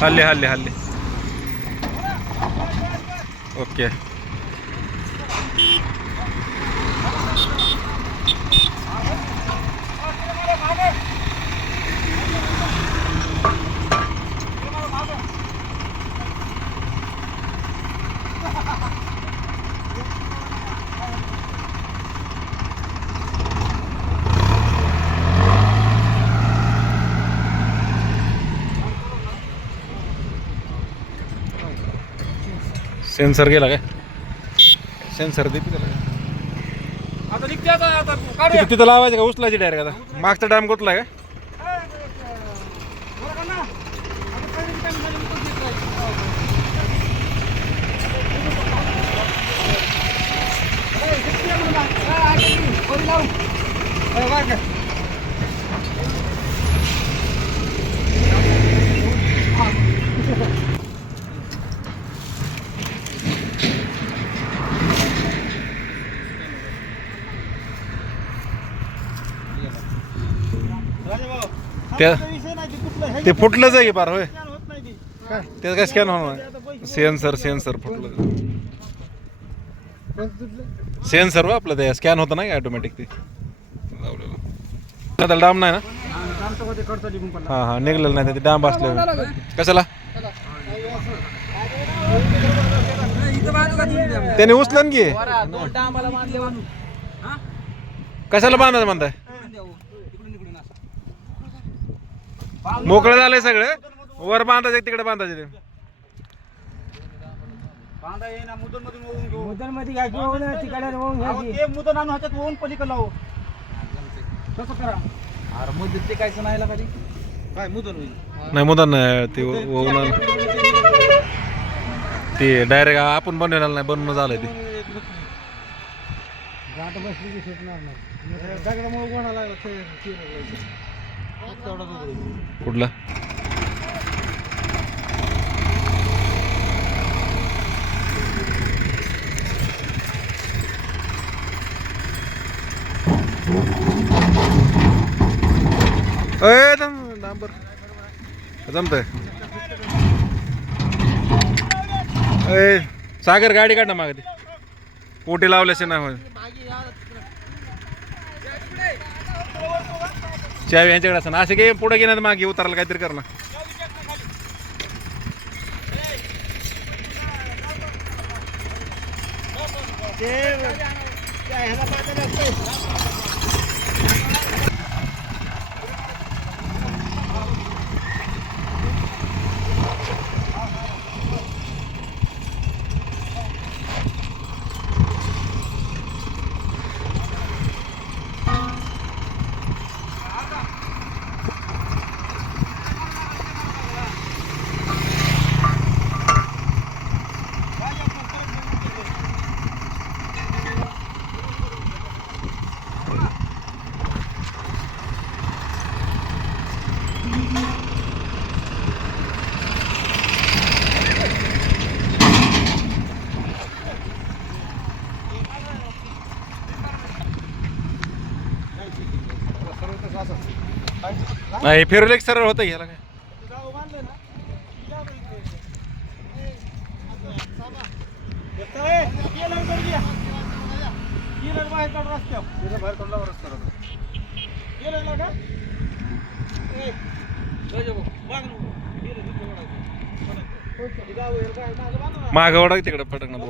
हल्ले हल्ले हल्ले. ओके. सेन्सर गेला काय? सेन्सर दे आता निघते आता आता काढूया. तिथं लावायचं का? उचलायची डायरेक्ट आता. मागचा डॅम कुठला आहे का? बरं का ना? त्या नाही, ते फुटलंच आहे की पार होय. नाही. त्याचं काय स्कॅन होणार सेन्सर सेन्सर फुटलं सेन्सर व आपलं ते स्कॅन होतं ना ऑटोमॅटिक ते? लावलेलं. डाम नाही ना. हां हां निघलेलं नाही ते डाम बसले कशाला? त्याने उचलन की. कशाला बांधायचं म्हणताय? मोकळं झालंय सगळं. वर बांधायचं तिकडे बांधायचं ते. बांधा येईना, ओवून घेऊ. मुद्दलमध्ये घ्यायची ओवून तिकडे ओवून अहो, घ्यायची ते मुदन आणून ह्याच्यात ओवून पलीकडे लावू. तसं करा. अरे मुद्दत ते कायचं नाही काय मुदन होईल? नाही मुदन नाही ते ते डायरेक्ट आपण बनवलेलं नाही बनवून झालंय ते. गाठ बसली की सुटणार नाही. दगडामुळे कोणाला लागलं ते- ते लागलं. तेवढा दूर होईल. कुठला? अय डांबर जमतंय. अय सागर गाडी काढ ना मागे ती. पोटी लावल्याशी नाही होय चावी यांच्याकडे असं असे काही पुढे गेणार मागे उतरायला काहीतरी कर नाही फिरवलं एक सरळ होतं घ्यायला काय मागवडा ना? ये बाहेर जाऊ ये जाऊ, ना. तिकडे फटकणार